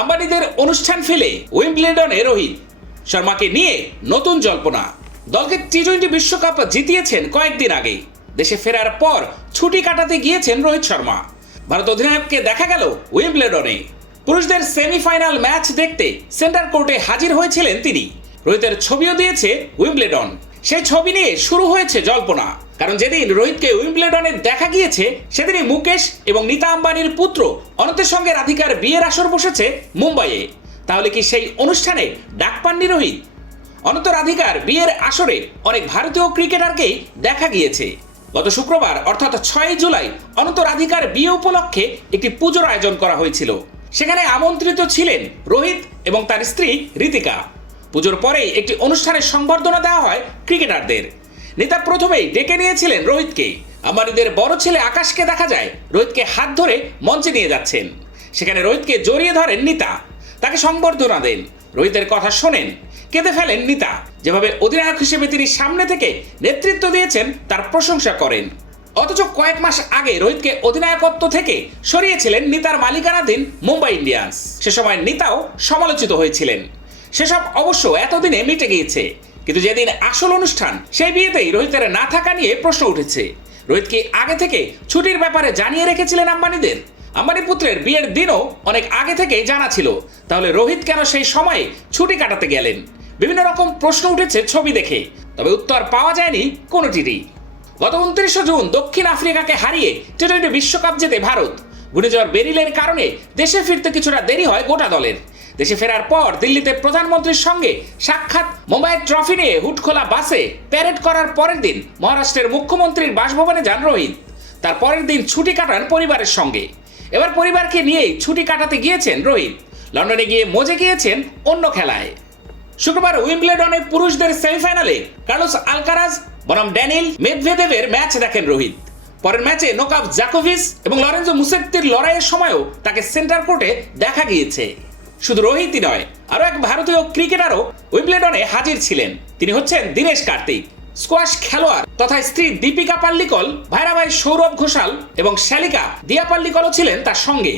আম্বানিদের অনুষ্ঠান ফেলে উইম্বলেডনে রোহিত শর্মাকে নিয়ে নতুন জল্পনা। দলকে টি টোয়েন্টি বিশ্বকাপ জিতিয়েছেন কয়েকদিন আগে দেশে ফেরার পর ছুটি কাটাতে গিয়েছেন রোহিত শর্মা। ভারত অধিনায়ককে দেখা গেল উইম্বলেডনে। পুরুষদের সেমিফাইনাল ম্যাচ দেখতে সেন্টার কোর্টে হাজির হয়েছিলেন তিনি। রোহিতের ছবিও দিয়েছে উইম্বলেডন। সেই ছবি নিয়ে শুরু হয়েছে জল্পনা। কারণ যেদিন রোহিতকে উইম্বলেডনে দেখা গিয়েছে, সেদিনই মুকেশ এবং নীতা আম্বানির পুত্র অনন্তের সঙ্গে রাধিকার বিয়ের আসর বসেছে মুম্বাইয়ে। তাহলে কি সেই অনুষ্ঠানে ডাক পাননি রোহিত? অনন্ত রাধিকার বিয়ের আসরে অনেক ভারতীয় ক্রিকেটারকেই দেখা গিয়েছে। গত শুক্রবার, অর্থাৎ ছয় জুলাই, অনন্ত রাধিকার বিয়ে উপলক্ষে একটি পুজোর আয়োজন করা হয়েছিল। সেখানে আমন্ত্রিত ছিলেন রোহিত এবং তার স্ত্রী ঋতিকা পুজোর পরেই একটি অনুষ্ঠানের সংবর্ধনা দেওয়া হয় ক্রিকেটারদের। নেতা প্রথমেই ডেকে নিয়েছিলেন রোহিতকে আম্বানিদের বড় ছেলে আকাশকে দেখা যায়, রোহিতকে হাত ধরে মঞ্চে নিয়ে যাচ্ছেন। সেখানে রোহিতকে জড়িয়ে ধরেন নিতা। তাকে সংবর্ধনা দেন। রোহিতের কথা শোনেন। কেঁদে ফেলেন নিতা। যেভাবে অধিনায়ক হিসেবে তিনি সামনে থেকে নেতৃত্ব দিয়েছেন, তার প্রশংসা করেন। অথচ কয়েক মাস আগে রোহিতকে অধিনায়কত্ব থেকে সরিয়েছিলেন নিতার মালিকানাধীন মুম্বাই ইন্ডিয়ান্স। সে সময় নিতাও সমালোচিত হয়েছিলেন। সেসব অবশ্য এতদিনে মিটে গিয়েছে। কিন্তু যেদিন আসল অনুষ্ঠান, সেই বিয়েতেই রোহিতের না থাকা নিয়ে প্রশ্ন উঠেছে। রোহিত কি আগে থেকে ছুটির ব্যাপারে জানিয়ে রেখেছিলেন আম্বানিদের? আম্বানি পুত্রের বিয়ের দিনও অনেক আগে থেকেই জানা ছিল। তাহলে রোহিত কেন সেই সময়ে ছুটি কাটাতে গেলেন? বিভিন্ন রকম প্রশ্ন উঠেছে ছবি দেখে। তবে উত্তর পাওয়া যায়নি কোনোটিরই। গত উনত্রিশে জুন দক্ষিণ আফ্রিকাকে হারিয়ে টি টোয়েন্টি বিশ্বকাপ জেতে ভারত। ঘূর্ণিঝড় বেরিলের কারণে দেশে ফিরতে কিছুটা দেরি হয় গোটা দলের। দেশে ফেরার পর দিল্লিতে প্রধানমন্ত্রীর সঙ্গে সাক্ষাৎ মুম্বাইয়ের ট্রফি নিয়ে হুটখোলা বাসে প্যারেড করার পরের দিন মহারাষ্ট্রের মুখ্যমন্ত্রীর বাসভবনে যান রোহিত। তার পরের দিন ছুটি কাটান পরিবারের সঙ্গে। এবার পরিবারকে নিয়েই ছুটি কাটাতে গিয়েছেন রোহিত। লন্ডনে গিয়ে মজে গিয়েছেন অন্য খেলায়। শুক্রবার উইম্বলেডনে পুরুষদের সেমিফাইনালে কার্লোস আলকারাজ, বনাম ড্যানিল মেদভেদেবের ম্যাচ দেখেন রোহিত। পরের ম্যাচে নোকাভ জাকোভিস এবং লরেন্জো মুসেত্তির লড়াইয়ের সময়ও তাকে সেন্টার কোর্টে দেখা গিয়েছে। শুধু রোহিতই নয়, আরও এক ভারতীয় ক্রিকেটারও উইম্বলেডনে হাজির ছিলেন। তিনি হচ্ছেন দীনেশ কার্তিক, স্কোয়াশ খেলোয়াড়, তথা স্ত্রী দীপিকা পাল্লিকল ভাইরাভাই সৌরভ ঘোষাল এবং শ্যালিকা দিয়া পাল্লিকলও ছিলেন তার সঙ্গে।